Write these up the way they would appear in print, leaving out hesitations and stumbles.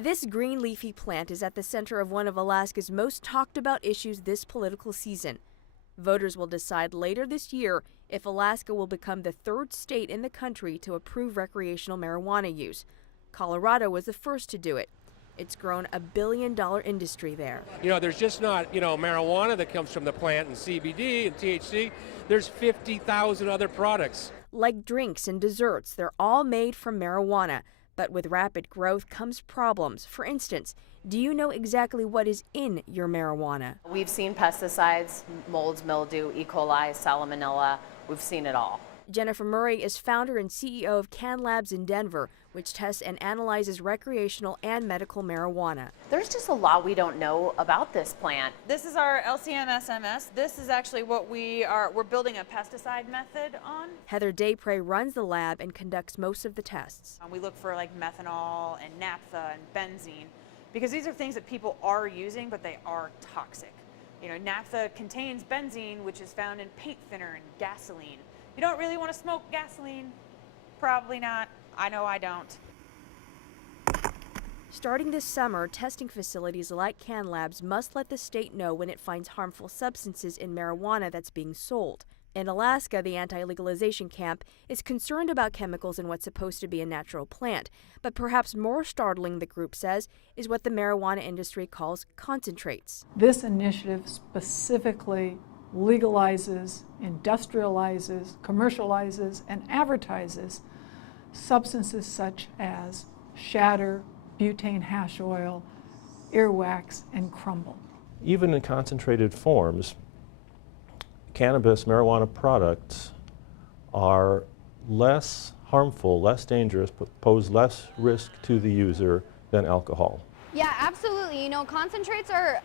This green leafy plant is at the center of one of Alaska's most talked about issues this political season. Voters will decide later this year if Alaska will become the third state in the country to approve recreational marijuana use. Colorado was the first to do it. It's grown a billion-dollar industry there. There's just not, marijuana that comes from the plant and CBD and THC. There's 50,000 other products. Like drinks and desserts, they're all made from marijuana. But with rapid growth comes problems. For instance, do you know exactly what is in your marijuana? We've seen pesticides, molds, mildew, E. coli, salmonella. We've seen it all. Jennifer Murray is founder and CEO of Can Labs in Denver, which tests and analyzes recreational and medical marijuana. There's just a lot we don't know about this plant. This is our LCMSMS. This is actually what we're building a pesticide method on. Heather Daypray runs the lab and conducts most of the tests. We look for like methanol and naphtha and benzene because these are things that people are using, but they are toxic. Naphtha contains benzene, which is found in paint thinner and gasoline. You don't really want to smoke gasoline? Probably not. I know I don't. Starting this summer, testing facilities like Can Labs must let the state know when it finds harmful substances in marijuana that's being sold. In Alaska, the anti-legalization camp is concerned about chemicals in what's supposed to be a natural plant. But perhaps more startling, the group says, is what the marijuana industry calls concentrates. This initiative specifically legalizes, industrializes, commercializes, and advertises substances such as shatter, butane hash oil, earwax, and crumble. Even in concentrated forms, cannabis, marijuana products are less harmful, less dangerous, pose less risk to the user than alcohol. Yeah, absolutely. Concentrates are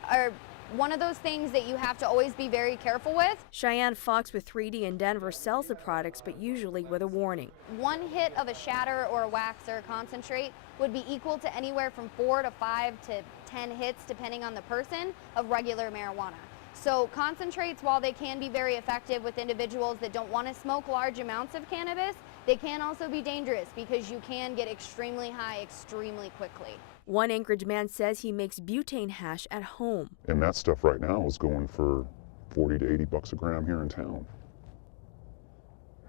one of those things that you have to always be very careful with. Cheyenne Fox with 3D in Denver sells the products, but usually with a warning. One hit of a shatter or a wax or a concentrate would be equal to anywhere from 4 to 5 to 10 hits, depending on the person, of regular marijuana. So concentrates, while they can be very effective with individuals that don't want to smoke large amounts of cannabis, they can also be dangerous because you can get extremely high extremely quickly. One Anchorage man says he makes butane hash at home. And that stuff right now is going for 40 to 80 bucks a gram here in town.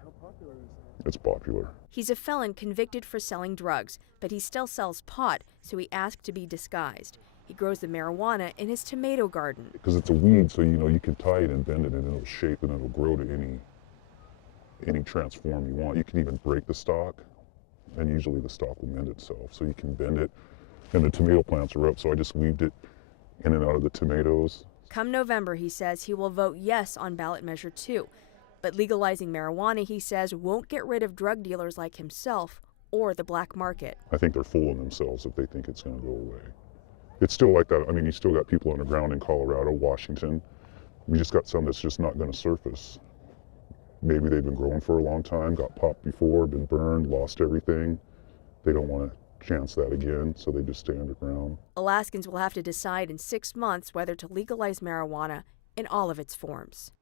How popular is that? It's popular. He's a felon convicted for selling drugs, but he still sells pot, so he asked to be disguised. He grows the marijuana in his tomato garden. Because it's a weed, so you can tie it and bend it and it'll shape and it'll grow to any transform you want. You can even break the stalk, and usually the stalk will mend itself, so you can bend it. And the tomato plants are up, so I just weaved it in and out of the tomatoes. Come November, he says, he will vote yes on ballot measure 2. But legalizing marijuana, he says, won't get rid of drug dealers like himself or the black market. I think they're fooling themselves if they think it's going to go away. It's still like that. I mean, you still got people underground in Colorado, Washington. We just got some that's just not going to surface. Maybe they've been growing for a long time, got popped before, been burned, lost everything. They don't want to chance that again, so they just stay underground. Alaskans will have to decide in 6 months whether to legalize marijuana in all of its forms.